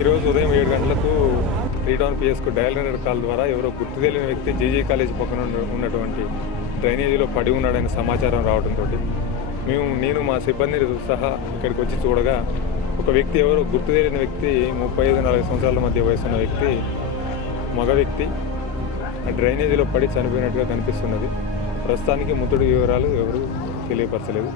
ఈరోజు ఉదయం 7 గంటలకు 3 టౌన్ పిఎస్కు డయల్ 100 కాల్ ద్వారా ఎవరో గుర్తు తెలియని వ్యక్తి జీజీ కాలేజ్ పక్కన ఉన్నటువంటి డ్రైనేజీలో పడి ఉన్నాడనే సమాచారం రావడంతో నేను మా సిబ్బంది సహా ఇక్కడికి వచ్చి చూడగా ఒక వ్యక్తి ఎవరో గుర్తు తెలియని వ్యక్తి 35-40 సంవత్సరాల మధ్య వయసున్న వ్యక్తి, మగ వ్యక్తి ఆ డ్రైనేజీలో పడి చనిపోయినట్టుగా కనిపిస్తున్నది. ప్రస్తుతానికి మృతుడి వివరాలు ఎవరు తెలియపరచలేదు.